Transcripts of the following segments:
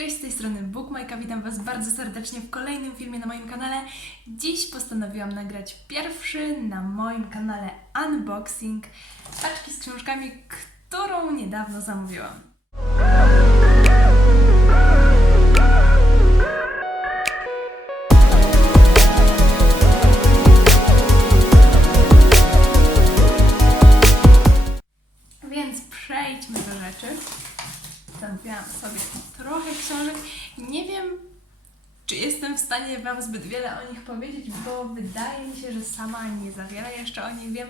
Cześć, z tej strony Bookmajka, witam Was bardzo serdecznie w kolejnym filmie na moim kanale. Dziś postanowiłam nagrać pierwszy na moim kanale unboxing paczki z książkami, którą niedawno zamówiłam. Więc przejdźmy do rzeczy. Zamówiłam sobie książek. Nie wiem, czy jestem w stanie Wam zbyt wiele o nich powiedzieć, bo wydaje mi się, że sama nie za wiele jeszcze o nich wiem,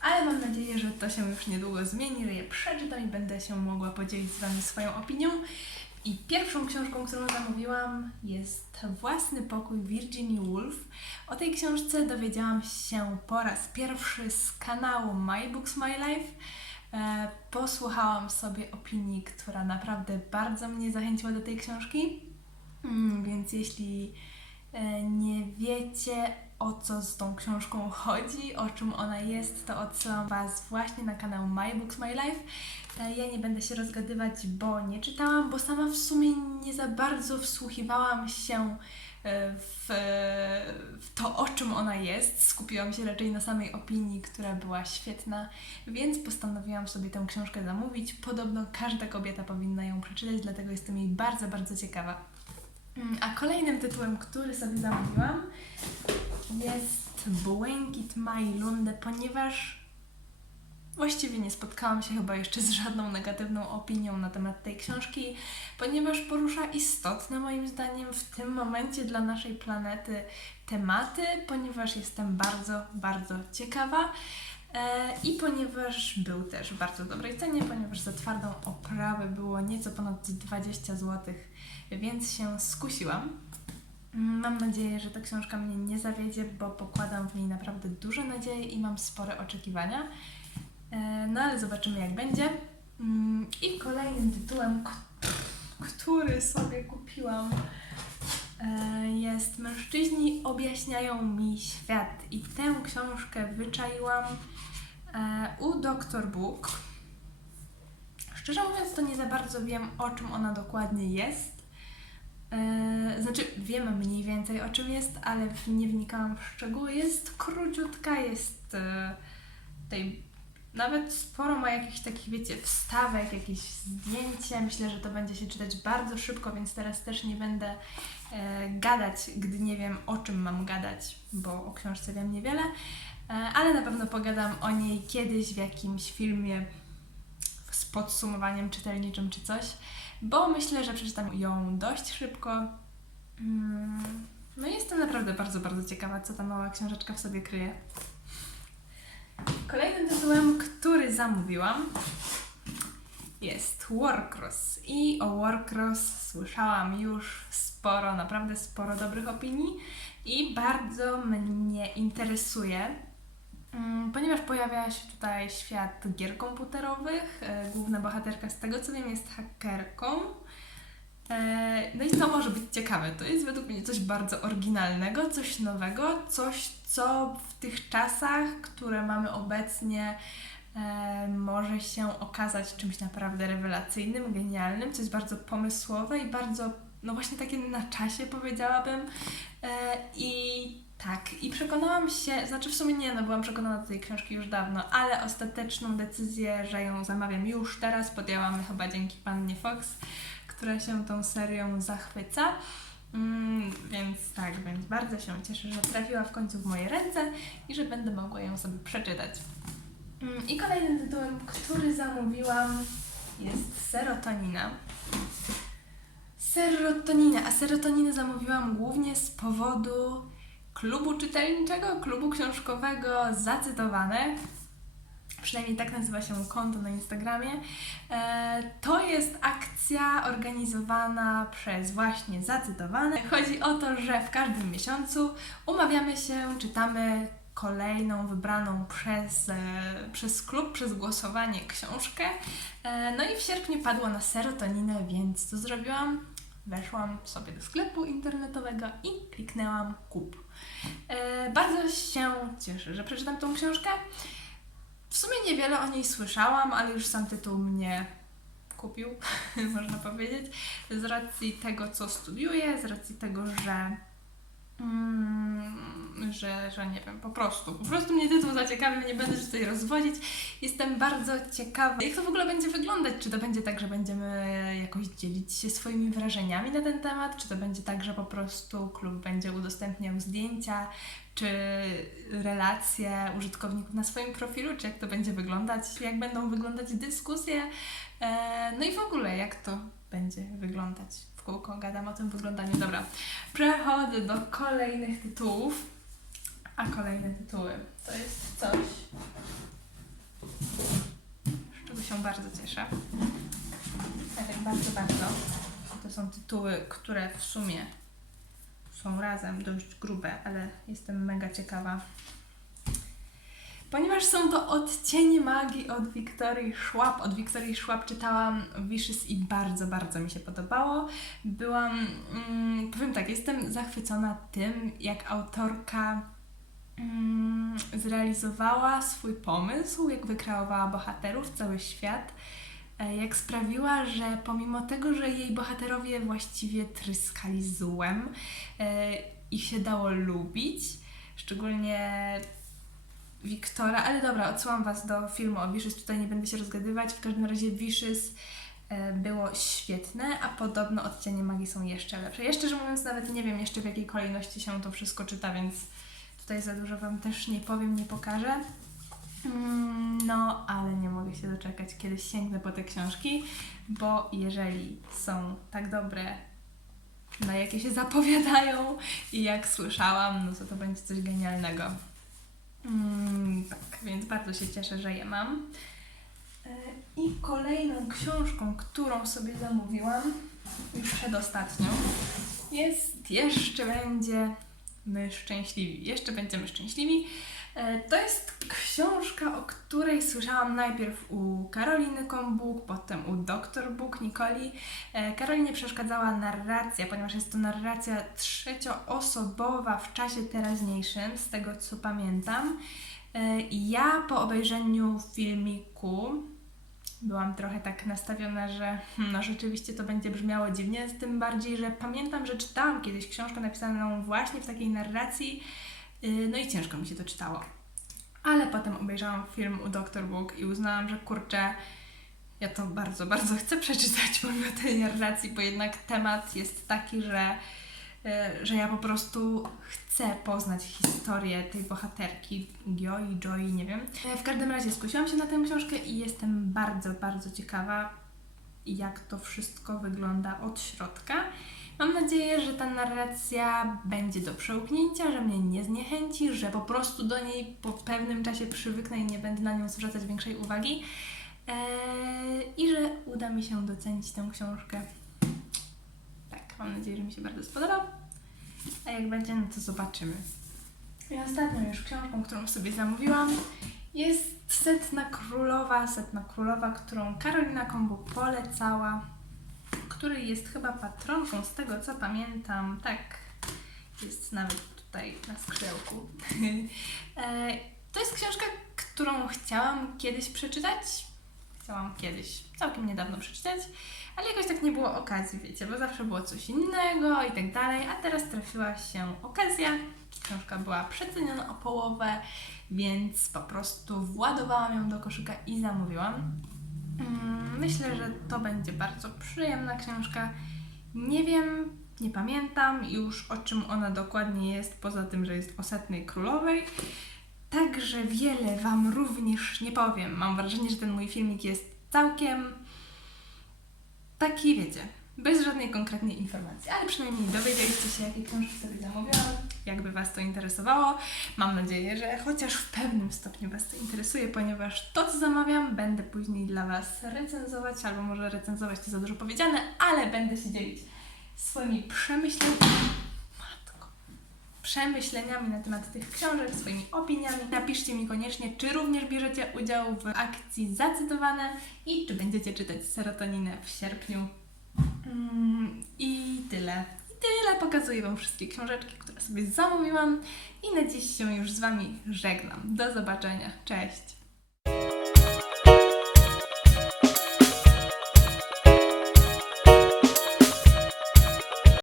ale mam nadzieję, że to się już niedługo zmieni, że je przeczytam i będę się mogła podzielić z Wami swoją opinią. I pierwszą książką, którą zamówiłam jest Własny pokój Virginia Woolf. O tej książce dowiedziałam się po raz pierwszy z kanału My Books My Life. Posłuchałam sobie opinii, która naprawdę bardzo mnie zachęciła do tej książki. Mm, Więc jeśli e, nie wiecie o co z tą książką chodzi, o czym ona jest, to odsyłam Was właśnie na kanał My Books My Life. E, Ja nie będę się rozgadywać, bo nie czytałam, bo sama w sumie nie za bardzo wsłuchiwałam się e, w, w to, o czym ona jest. Skupiłam się raczej na samej opinii, która była świetna, więc postanowiłam sobie tę książkę zamówić. Podobno każda kobieta powinna ją przeczytać, dlatego jestem jej bardzo, bardzo ciekawa. Mm, A kolejnym tytułem, który sobie zamówiłam, jest Błękit Majlunde, ponieważ właściwie nie spotkałam się chyba jeszcze z żadną negatywną opinią na temat tej książki, ponieważ porusza istotne moim zdaniem w tym momencie dla naszej planety tematy, ponieważ jestem bardzo, bardzo ciekawa. E, I ponieważ był też w bardzo dobrej cenie, ponieważ za twardą oprawę było nieco ponad 20 zł, więc się skusiłam. Mam nadzieję, że ta książka mnie nie zawiedzie, bo pokładam w niej naprawdę duże nadzieje i mam spore oczekiwania. E, No ale zobaczymy jak będzie. Mm, I kolejnym tytułem, który sobie kupiłam, e, jest Mężczyźni objaśniają mi świat. I tę książkę wyczaiłam e, u Dr. Book. Szczerze mówiąc, to nie za bardzo wiem, o czym ona dokładnie jest. E, Znaczy, wiem mniej więcej o czym jest, ale nie wnikałam w szczegóły. Jest króciutka, jest e, tej nawet sporo ma jakichś takich, wiecie, wstawek, jakieś zdjęcie. Myślę, że to będzie się czytać bardzo szybko, więc teraz też nie będę e, gadać, gdy nie wiem o czym mam gadać, bo o książce wiem niewiele, ale na pewno pogadam o niej kiedyś w jakimś filmie z podsumowaniem czytelniczym czy coś, bo myślę, że przeczytam ją dość szybko. Mm, No i jestem naprawdę bardzo, bardzo ciekawa, co ta mała książeczka w sobie kryje. Kolejnym tytułem, który zamówiłam, jest Warcross. I o Warcross słyszałam już sporo, naprawdę sporo dobrych opinii i bardzo mnie interesuje, ponieważ pojawia się tutaj świat gier komputerowych. E, Główna bohaterka, z tego co wiem, jest hakerką. E, No i to może być ciekawe. To jest według mnie coś bardzo oryginalnego, coś nowego, coś, co w tych czasach, które mamy obecnie, e, może się okazać czymś naprawdę rewelacyjnym, genialnym, co jest bardzo pomysłowe i bardzo, no właśnie takie na czasie powiedziałabym. I tak, i przekonałam się, znaczy w sumie nie, no byłam przekonana do tej książki już dawno, ale ostateczną decyzję, że ją zamawiam już teraz, podjęłam chyba dzięki Pannie Fox która się tą serią zachwyca. Mm, więc tak, więc bardzo się cieszę, że trafiła w końcu w moje ręce i że będę mogła ją sobie przeczytać. Mm, I kolejnym tytułem, który zamówiłam, jest Serotonina. Serotonina, a serotoninę zamówiłam głównie z powodu klubu czytelniczego, klubu książkowego Zacytowane. Przynajmniej tak nazywa się konto na Instagramie. E, To jest akcja organizowana przez właśnie zacytowane. Chodzi o to, że w każdym miesiącu umawiamy się, czytamy kolejną wybraną przez, e, przez klub, przez głosowanie książkę. E, No i w sierpniu padło na serotoninę, więc co zrobiłam? Weszłam sobie do sklepu internetowego i kliknęłam kup. E, Bardzo się cieszę, że przeczytam tą książkę. W sumie niewiele o niej słyszałam, ale już sam tytuł mnie kupił, można powiedzieć, z racji tego, co studiuję, z racji tego, że Mm, że, że nie wiem, po prostu. Po prostu mnie tytuł zaciekawił, nie będę się tutaj rozwodzić. Jestem bardzo ciekawa, jak to w ogóle będzie wyglądać. Czy to będzie tak, że będziemy jakoś dzielić się swoimi wrażeniami na ten temat, czy to będzie tak, że po prostu klub będzie udostępniał zdjęcia, czy relacje użytkowników na swoim profilu, czy jak to będzie wyglądać, jak będą wyglądać dyskusje, e, no i w ogóle jak to będzie wyglądać. W kółko gadam o tym wyglądaniu. Dobra, przechodzę do kolejnych tytułów. A kolejne tytuły to jest coś, z czego się bardzo cieszę. Tak bardzo, bardzo. To są tytuły, które w sumie są razem dość grube, ale jestem mega ciekawa. Ponieważ są to odcienie magii od Wiktorii Schwab. Od Wiktorii Schwab czytałam Wishes i bardzo, bardzo mi się podobało. Byłam, mm, powiem tak, jestem zachwycona tym, jak autorka mm, zrealizowała swój pomysł, jak wykreowała bohaterów, cały świat, e, jak sprawiła, że pomimo tego, że jej bohaterowie właściwie tryskali złem, e, ich się dało lubić, szczególnie Wiktora, ale dobra, odsyłam Was do filmu o Wishes, tutaj nie będę się rozgadywać. W każdym razie Wishes e, było świetne, a podobno odcienie magii są jeszcze lepsze. Ja szczerze mówiąc nawet nie wiem jeszcze w jakiej kolejności się to wszystko czyta, więc tutaj za dużo Wam też nie powiem, nie pokażę. Mm, No, ale nie mogę się doczekać, kiedy sięgnę po te książki, bo jeżeli są tak dobre, na jakie się zapowiadają i jak słyszałam, no to to będzie coś genialnego. Mm, tak, więc bardzo się cieszę, że je mam. E, I kolejną książką, którą sobie zamówiłam, już przedostatnią, jest Jeszcze będzie My Szczęśliwi. Jeszcze będziemy szczęśliwi. E, To jest książka, o której słyszałam najpierw u Karoliny Kombuk, potem u Dr. Bóg Nikoli. E, Karolinie przeszkadzała narracja, ponieważ jest to narracja trzecioosobowa w czasie teraźniejszym, z tego co pamiętam. E, Ja po obejrzeniu filmiku byłam trochę tak nastawiona, że hmm, no rzeczywiście to będzie brzmiało dziwnie, tym bardziej, że pamiętam, że czytałam kiedyś książkę napisaną właśnie w takiej narracji, no i ciężko mi się to czytało. Ale potem obejrzałam film u Dr. Book i uznałam, że kurczę, ja to bardzo, bardzo chcę przeczytać pomimo tej narracji, bo jednak temat jest taki, że, yy, że ja po prostu chcę poznać historię tej bohaterki, Gioi, Joy, nie wiem. E, W każdym razie skusiłam się na tę książkę i jestem bardzo, bardzo ciekawa, jak to wszystko wygląda od środka. Mam nadzieję, że ta narracja będzie do przełknięcia, że mnie nie zniechęci, że po prostu do niej po pewnym czasie przywyknę i nie będę na nią zwracać większej uwagi. Eee, I że uda mi się docenić tę książkę. Tak, mam nadzieję, że mi się bardzo spodoba. A jak będzie, no to zobaczymy. I ostatnią już książką, którą sobie zamówiłam, jest Setna Królowa, Setna Królowa, którą Karolina Kombu polecała, który jest chyba patronką, z tego co pamiętam. Tak, jest nawet tutaj na skrzydełku. E, to jest książka, którą chciałam kiedyś przeczytać. Chciałam kiedyś, całkiem niedawno przeczytać, ale jakoś tak nie było okazji, wiecie, bo zawsze było coś innego i tak dalej, a teraz trafiła się okazja. Książka była przeceniona o połowę, więc po prostu władowałam ją do koszyka i zamówiłam. Mm, Myślę, że to będzie bardzo przyjemna książka. Nie wiem, nie pamiętam już o czym ona dokładnie jest, poza tym, że jest o setnej królowej. Także wiele Wam również nie powiem. Mam wrażenie, że ten mój filmik jest całkiem taki, wiecie, bez żadnej konkretnej informacji, ale przynajmniej dowiedzieliście się, jakie książki sobie zamówiłam, jakby Was to interesowało. Mam nadzieję, że chociaż w pewnym stopniu Was to interesuje, ponieważ to, co zamawiam, będę później dla Was recenzować, albo może recenzować to za dużo powiedziane, ale będę się dzielić swoimi przemyśleniami. Przemyśleniami na temat tych książek, swoimi opiniami. Napiszcie mi koniecznie, czy również bierzecie udział w akcji zacytowane i czy będziecie czytać serotoninę w sierpniu. Mm, I tyle. I tyle. Pokazuję Wam wszystkie książeczki, które sobie zamówiłam. I na dziś się już z Wami żegnam. Do zobaczenia. Cześć!